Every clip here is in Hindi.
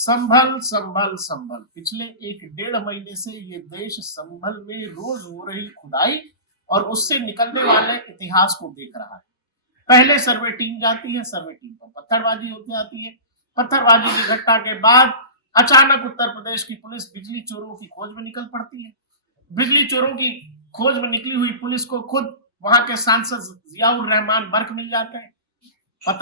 संभल संभल संभल। पिछले 1 डेढ़ महीने से ये देश संभल में रोज हो रही खुदाई और उससे निकलने वाले इतिहास को देख रहा है। पहले सर्वे टीम जाती है, सर्वे टीम पर पत्थरबाजी होती आती है। पत्थरबाजी की घटना के बाद अचानक उत्तर प्रदेश की पुलिस बिजली चोरों की खोज में निकल पड़ती है। बिजली चोरों की खोज में निकली हुई पुलिस को खुद वहां के सांसद जियाउर रहमान बर्क मिल जाते हैं।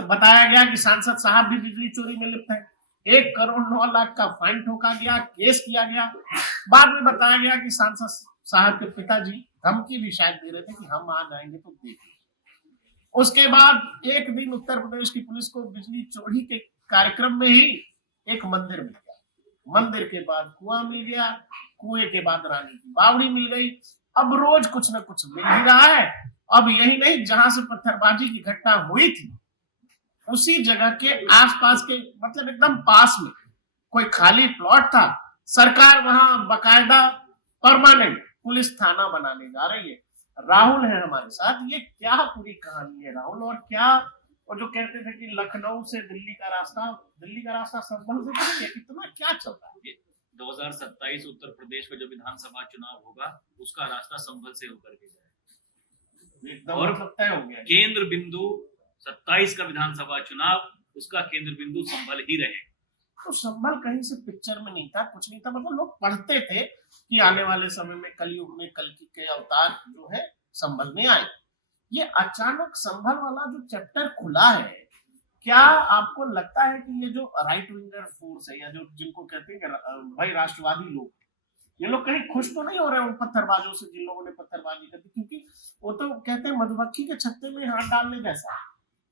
बताया गया कि सांसद साहब भी बिजली चोरी में लिप्त है। 1 करोड़ 9 लाख का फाइन ठोका गया, केस किया गया। बाद में बताया गया कि सांसद साहब के पिताजी धमकी भी शायद दे रहे थे कि हम आ जाएंगे तो देखिए। उसके बाद एक दिन उत्तर प्रदेश की पुलिस को बिजली चोरी के कार्यक्रम में ही एक मंदिर मिल गया। मंदिर के बाद कुआं मिल गया, कुएं के बाद रानी की बावड़ी मिल गई। अब रोज कुछ न कुछ मिल ही रहा है। अब यही नहीं, जहां से पत्थरबाजी की घटना हुई थी उसी जगह के आसपास के मतलब एकदम पास में कोई खाली प्लॉट था। सरकार वहां बकायदा परमानेंट पुलिस थाना बनाने जा रही है। राहुल है हमारे साथ। ये क्या पूरी कहानी है राहुल? और क्या और जो कहते थे कि लखनऊ से दिल्ली का रास्ता संभल से चलेंगे, कितना क्या चल रहा है? 2027 उत्तर प्रदेश में जो विधानसभा चुनाव होगा उसका रास्ता संभल से होकर के जाएगा एकदम और मतलब तय हो गया। केंद्र बिंदु 27 का विधानसभा चुनाव, उसका केंद्र बिंदु संभल ही रहे। तो संभल कहीं से पिक्चर में नहीं था, कुछ नहीं था। मतलब लोग पढ़ते थे कि आने वाले समय में कलयुग में कल्कि के अवतार जो है संभल में आए। ये अचानक संभल वाला जो चैप्टर खुला है, क्या आपको लगता है कि ये जो राइट विंगर फोर्स है या जो जिनको कहते हैं भाई राष्ट्रवादी लोग, ये लोग कहीं खुश तो नहीं हो रहे उन पत्थरबाजों से जिन लोगों ने पत्थरबाजी कर दी? क्योंकि वो तो कहते हैं मधुमक्खी के छत्ते में हाथ डालने जैसा।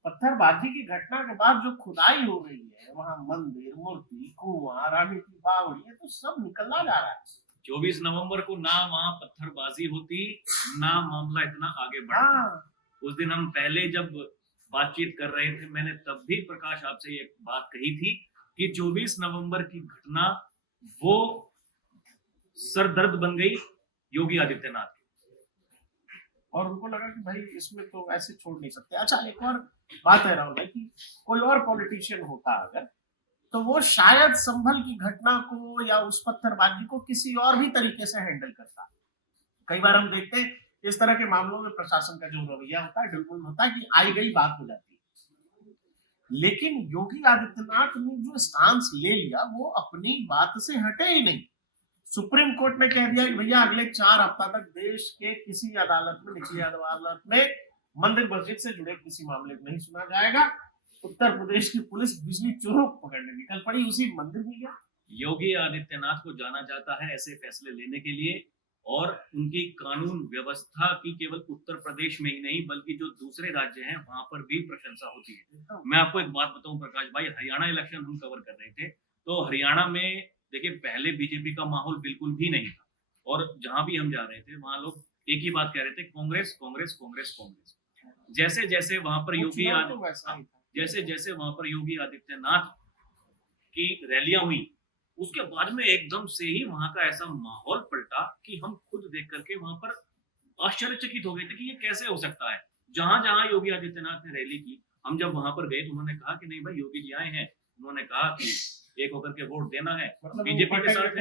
पत्थरबाजी की घटना के बाद जो खुदाई हो रही है वहां मंदिर, मूर्ति, कुआं, रानी की बावड़ी, ये तो सब निकलना जा रहा है। 24 नवंबर को ना वहां पत्थरबाजी होती, ना मामला इतना आगे बढ़ता। उस दिन हम पहले जब बातचीत कर रहे थे, मैंने तब भी प्रकाश आपसे ये बात कही थी कि 24 नवंबर की घटना वो सरदर्द बन गई योगी आदित्यनाथ की, और उनको लगा कि भाई इसमें तो ऐसे छोड़ नहीं सकते। अच्छा, एक और बात है राहुल भाई कि कोई और पॉलिटिशियन होता अगर, तो वो शायद संभल की घटना को या उस पत्थरबाजी को किसी और भी तरीके से हैंडल करता। कई बार हम देखते हैं इस तरह के मामलों में प्रशासन का जो रवैया होता है बिल्कुल होता है कि आई गई बात हो जाती है। लेकिन योगी आदित्यनाथ ने जो स्टांस ले लिया वो अपनी बात से हटे ही नहीं। सुप्रीम कोर्ट ने कह दिया कि भैया अगले 4 हफ्ता तक देश के किसी अदालत में, निचली अदालत में मंदिर मस्जिद से जुड़े किसी मामले को नहीं सुना जाएगा। उत्तर प्रदेश की पुलिस बिजली चोरों को पकड़ने निकल पड़ी, उसी मंदिर में गया। योगी आदित्यनाथ को जाना जाता है ऐसे फैसले लेने के लिए, और उनकी कानून व्यवस्था की केवल उत्तर प्रदेश में ही नहीं बल्कि जो दूसरे राज्य हैं वहां पर भी प्रशंसा होती है। मैं आपको एक बात बताऊं प्रकाश भाई, हरियाणा इलेक्शन हम कवर कर रहे थे तो हरियाणा में देखिए पहले बीजेपी का माहौल बिल्कुल भी नहीं था, और जहां भी हम जा रहे थे वहां लोग एक ही बात कह रहे थे, कांग्रेस कांग्रेस कांग्रेस कांग्रेस। जैसे जैसे वहां पर योगी आदित्यनाथ की रैलियां हुई, उसके बाद में एकदम से ही वहां का ऐसा माहौल पलटा कि हम खुद देख करके वहां पर आश्चर्यचकित हो गए थे कि ये कैसे हो सकता है। जहां जहां योगी आदित्यनाथ ने रैली की, हम जब वहां पर गए तो उन्होंने कहा कि नहीं भाई योगी जी आए हैं, उन्होंने कहा कि एक होकर के वोट देना है, मतलब बीजेपी के साथ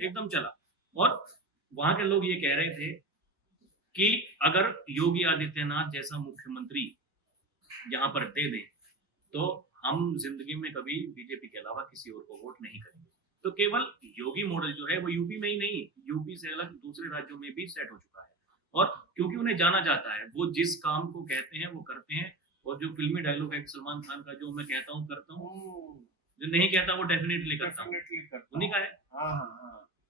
एकदम चला। और वहां के लोग ये कह रहे थे कि अगर योगी आदित्यनाथ जैसा मुख्यमंत्री यहाँ पर दे दें तो हम जिंदगी में कभी बीजेपी के अलावा किसी और को वोट नहीं करेंगे। तो केवल योगी मॉडल जो है वो यूपी में ही नहीं, यूपी से अलग दूसरे राज्यों में भी सेट हो चुका है। और क्योंकि उन्हें जाना जाता है, वो जिस काम को कहते हैं वो करते हैं। और जो फिल्मी डायलॉग है सलमान खान का, जो मैं कहता हूँ करता हूँ, जो नहीं कहता वो डेफिनेटली करता हूँ, उन्हीं का है।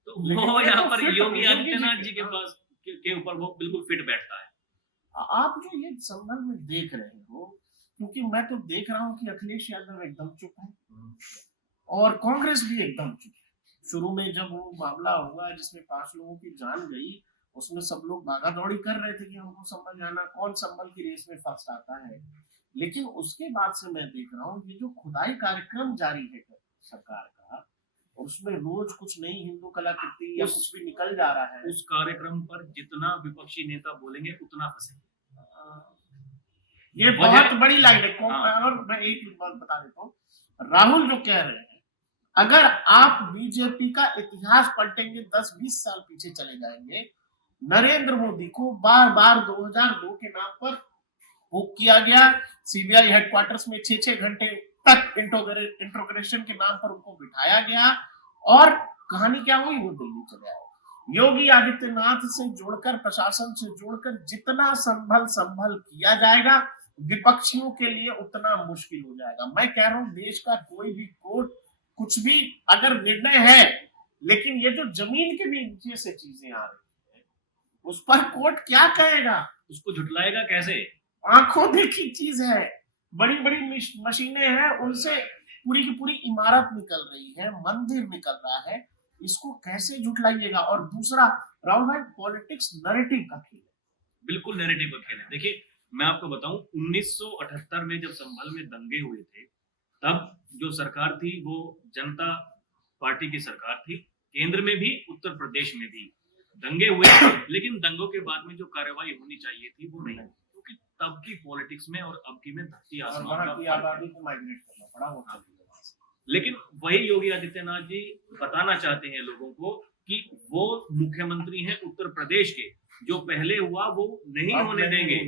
तो वो यहाँ पर योगी आदित्यनाथ जी के पास के ऊपर वो बिल्कुल फिट बैठता है। आप जो ये संभल में देख रहे हो, क्योंकि मैं तो देख रहा हूँ कि अखिलेश यादव एकदम चुप है और कांग्रेस भी एकदम चुप है। शुरू में जब वो मामला हुआ जिसमें 5 लोगों की जान गई, उसमें सब लोग भागा दौड़ी कर रहे थे कि हमको संभल जाना, कौन संभल की रेस में फर्स्ट आता है। लेकिन उसके बाद से मैं देख रहा हूँ ये जो खुदाई कार्यक्रम जारी है सरकार का, उसमें रोज कुछ नई हिंदू कलाकृति या कुछ भी निकल जा रहा है। उस कार्यक्रम पर जितना विपक्षी नेता बोलेंगे उतना फंसेंगे। ये बहुत बड़ी लाइन है। और मैं एक बात बता देता हूँ, राहुल जो कह रहे हैं अगर आप बीजेपी का इतिहास पलटेंगे, 10-20 साल पीछे चले जाएंगे, नरेंद्र मोदी को बार बार 2002 के नाम पर बुक किया गया, सीबीआई हेडक्वार्टर्स में 6-6 घंटे तक इंट्रोगेशन के नाम पर उनको बिठाया गया, और कहानी क्या हुई, वो दिल्ली चले आए। योगी आदित्यनाथ से जोड़कर, प्रशासन से जोड़कर जितना संभल किया जाएगा, विपक्षियों के लिए उतना मुश्किल हो जाएगा। मैं कह रहा हूं, देश का कोई भी कोर्ट कुछ भी अगर निर्णय है, लेकिन ये जो जमीन के नीचे से चीजें आ रही है, उस पर कोर्ट क्या कहेगा, उसको झुटलाएगा कैसे? आंखों देखी चीज है, बड़ी बड़ी मशीनें हैं, उनसे पूरी की पूरी इमारत निकल रही है, मंदिर निकल रहा है, इसको कैसे झुटलाइएगा। और दूसरा, राहुल भाई, पॉलिटिक्स नैरेटिव का खेल है। बिल्कुल नैरेटिव का खेल है। देखिए, मैं आपको बताऊं, 1978 में जब संभल में दंगे हुए थे, तब जो सरकार थी वो जनता पार्टी की सरकार थी। केंद्र में भी, उत्तर प्रदेश में भी दंगे हुए, लेकिन दंगों के बाद में जो कार्रवाई होनी चाहिए थी वो नहीं, क्योंकि तब की पॉलिटिक्स में और अब की में धरती आसमान का फर्क है। आबादी को माइग्रेट करना पड़ा, वो लेकिन वही योगी आदित्यनाथ जी बताना चाहते हैं लोगों को कि वो मुख्यमंत्री हैं उत्तर प्रदेश के, जो पहले हुआ वो नहीं होने देंगे।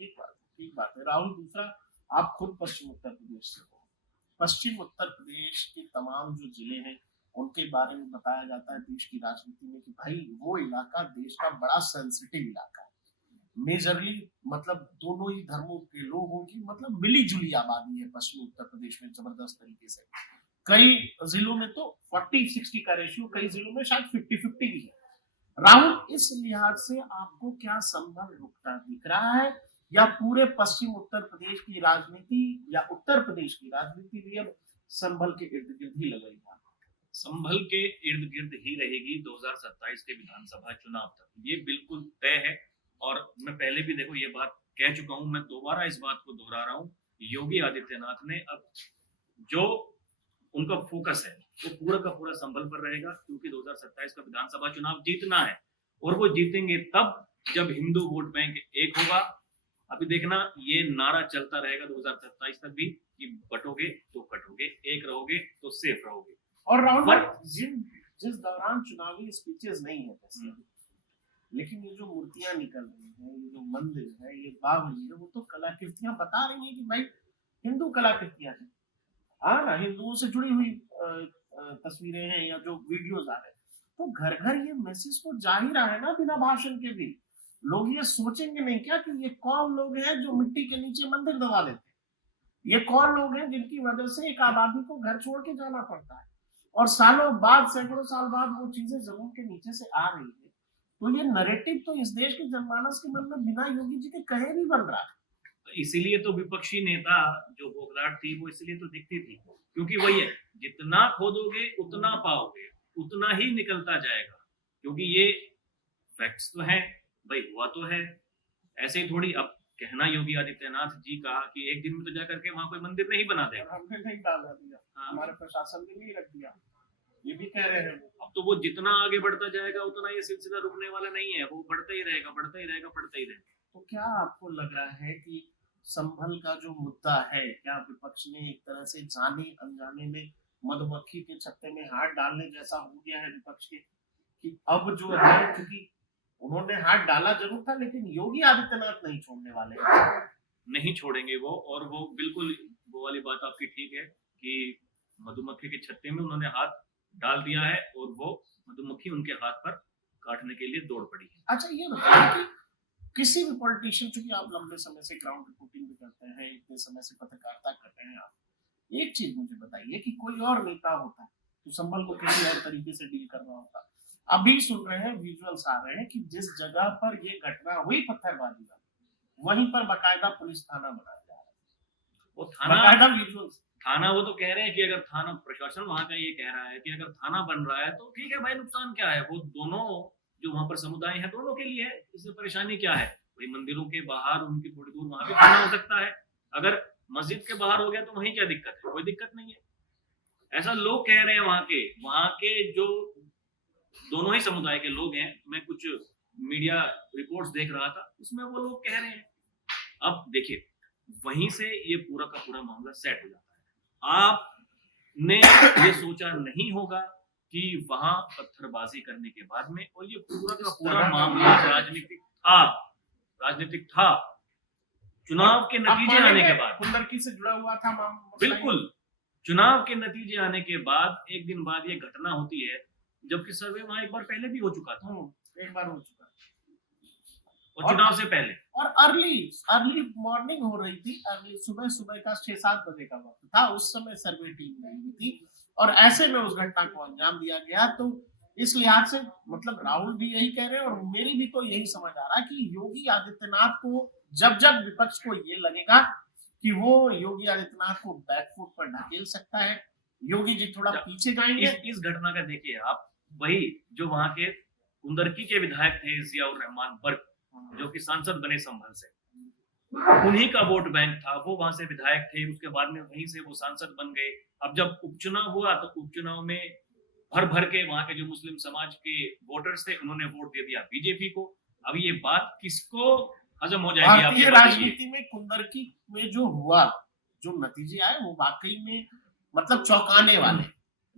ठीक बात है राहुल। दूसरा, आप खुद पश्चिम उत्तर प्रदेश से हो, पश्चिम उत्तर प्रदेश के तमाम जो जिले हैं उनके बारे में बताया जाता है देश की राजनीति में कि भाई वो इलाका देश का बड़ा सेंसिटिव इलाका है, मेजरली मतलब दोनों ही धर्मों के लोगों की मतलब मिली जुली आबादी है पश्चिमी उत्तर प्रदेश में जबरदस्त तरीके से। कई जिलों में तो 40-60 का रेशियो, कई जिलों में शायद 50-50 भी है। राहुल, इस लिहाज से आपको क्या संभल रुकता दिख रहा है, या पूरे पश्चिम उत्तर प्रदेश की राजनीति या उत्तर प्रदेश की राजनीति भी अब संभल के इर्द गिर्द ही लग रही है? संभल के इर्द गिर्द ही रहेगी 2027 के विधानसभा चुनाव तक, ये बिल्कुल तय है। और मैं पहले भी देखो ये बात कह चुका हूं, मैं दोबारा इस बात को दोहरा रहा हूं, योगी आदित्यनाथ ने अब जो उनका फोकस है वो पूरा का पूरा संभल पर रहेगा, क्योंकि 2027 का विधानसभा चुनाव जीतना है, और वो जीतेंगे तब जब हिंदू वोट बैंक एक होगा। अभी देखना, ये नारा चलता रहेगा 2027 तक भी कि बटोगे तो कटोगे, एक रहोगे तो सेफ रहोगे। और राहुल, जिस दौरान चुनावी स्पीचेस नहीं है, लेकिन ये जो मूर्तियां निकल रही हैं, ये जो मंदिर है, ये बावली है, वो तो कलाकृतियां बता रही हैं कि भाई हिंदू कलाकृतियां हैं। हाँ ना, हिंदुओं से जुड़ी हुई तस्वीरें हैं या जो वीडियोस आ रहे हैं, तो घर घर ये मैसेज तो जा ही रहा है ना, बिना भाषण के भी। लोग ये सोचेंगे नहीं क्या कि ये कौन लोग हैं जो मिट्टी के नीचे मंदिर दबा देते हैं, ये कौन लोग हैं जिनकी वजह से एक आबादी को घर छोड़ के जाना पड़ता है, और सालों बाद, सैकड़ों साल बाद वो चीजें जमीन के नीचे से आ रही है। तो ये नैरेटिव तो इस देश के जनमानस के मन में बिना योगी जी के कहे नहीं बन रहा है। इसीलिए तो विपक्षी नेता जो बोखलाहट थी वो इसलिए तो दिखती थी, क्योंकि वही है, जितना खोदोगे उतना पाओगे, उतना ही निकलता जाएगा, क्योंकि ये फैक्ट्स तो हैं भाई, हुआ तो है। ऐसे ही थोड़ी अब कहना योगी आदित्यनाथ जी का कि एक दिन में तो जाकर के वहां कोई मंदिर नहीं बना देगा, हमने नहीं डाला दिया, हमारे प्रशासन ने नहीं रख दिया, ये भी कह रहे हैं। अब तो वो जितना आगे बढ़ता जाएगा उतना ये सिलसिला रुकने वाला नहीं है, वो बढ़ता ही रहेगा, बढ़ता ही रहेगा, बढ़ता ही रहेगा। तो क्या आपको लग रहा है कि संभल का जो मुद्दा है, क्या विपक्ष ने एक तरह से जाने अनजाने में मधुमक्खी के छत्ते में हाथ डालने जैसा हो गया है विपक्ष के, कि अब जो है, क्योंकि उन्होंने हाथ डाला जरूर था, लेकिन योगी आदित्यनाथ नहीं छोड़ने वाले, नहीं छोड़ेंगे वो। और वो बिल्कुल वो वाली बात आपकी ठीक है कि मधुमक्खी के छत्ते में उन्होंने हाथ डाल दिया है, और वो मधुमक्खी उनके हाथ पर काटने के लिए दौड़ पड़ी है। अच्छा, ये बताइए कि किसी भी पॉलिटिशियन, चूंकि आप लंबे समय से ग्राउंड रिपोर्टिंग भी करते हैं, इतने समय से पत्रकारिता कर रहे हैं आप, एक चीज मुझे बताइए कि कोई और नेता होता तो संभल को किसी और तरीके से डील कर रहा होता। अभी सुन रहे हैं, विजुअल्स आ रहे हैं कि जिस जगह पर ये घटना हुई पत्थरबाजी वाली, वहीं पर बाकायदा पुलिस थाना बनाया जा रहा है, वो थाना, बाकायदा विजुअल्स थाना, वो तो कह रहे हैं कि अगर थाना, प्रशासन वहां का ये कह रहा है कि अगर थाना बन रहा है तो ठीक है भाई, नुकसान क्या है, वो दोनों जो वहां पर समुदाय है दोनों के लिए है, इससे परेशानी क्या है। वही मंदिरों के बाहर, उनकी थोड़ी दूर वहां भी थाना हो सकता है, अगर मस्जिद के बाहर हो गया तो वहीं क्या दिक्कत है, कोई दिक्कत नहीं है। ऐसा लोग कह रहे हैं, वहां के जो दोनों ही समुदाय के लोग हैं, मैं कुछ मीडिया रिपोर्ट्स देख रहा था, उसमें वो लोग कह रहे हैं। अब देखिए, वहीं से ये पूरा का पूरा मामला सेट हो जाता है। आप ने ये सोचा नहीं होगा कि वहां पत्थरबाजी करने के बाद में, और ये पूरा का पूरा मामला राजनीतिक था चुनाव के आप नतीजे आने मानेंगे के बाद। कुंदरकी से जुड़ा हुआ था मसला। बिल्कुल, चुनाव के नतीजे आने के बाद एक दिन बाद ये घटना होती है, जबकि सर्वे वहां एक बार पहले भी हो चुका था, एक बार हो चुका और चुनाव से पहले। और अर्ली मॉर्निंग हो रही थी, अर्ली सुबह का 6-7 बजे का वक्त था, उस समय सर्वे टीम गई हुई थी और ऐसे में उस घटना को अंजाम दिया गया। तो इस लिहाज से मतलब राहुल भी यही कह रहे हैं और मेरी भी तो यही समझ आ रहा है कि योगी आदित्यनाथ को जब विपक्ष को ये लगेगा कि वो योगी आदित्यनाथ को बैकफुट पर ढकेल सकता है, योगी जी थोड़ा पीछे जाएंगे। इस घटना का देखिए आप, वही जो वहां के कुंदरकी के विधायक थे जियाउर रहमान बर्क, जो कि सांसद बने संभल से, उन्हीं का वोट बैंक था, वो वहां से विधायक थे, उसके बाद में वहीं से वो सांसद बन गए। अब जब उपचुनाव हुआ तो उपचुनाव में भर के वहां के जो मुस्लिम समाज के वोटर्स थे उन्होंने वोट दे दिया बीजेपी को। अब ये बात किसको हजम हो जाएगी? भारतीय राजनीति में कुंदरकी में जो हुआ, जो नतीजे आए वो वाकई में मतलब चौंकाने वाले।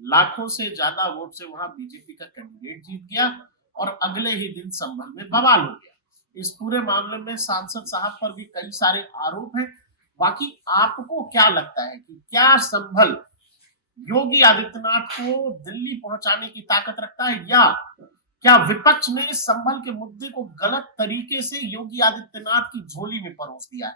लाखों से ज्यादा वोट से वहां बीजेपी का कैंडिडेट जीत गया और अगले ही दिन संभल में बवाल हो गया। इस पूरे मामले में सांसद साहब पर भी कई सारे आरोप हैं। बाकी आपको क्या लगता है कि क्या संभल योगी आदित्यनाथ को दिल्ली पहुंचाने की ताकत रखता है, या क्या विपक्ष ने संभल के मुद्दे को गलत तरीके से योगी आदित्यनाथ की झोली में परोस दिया है?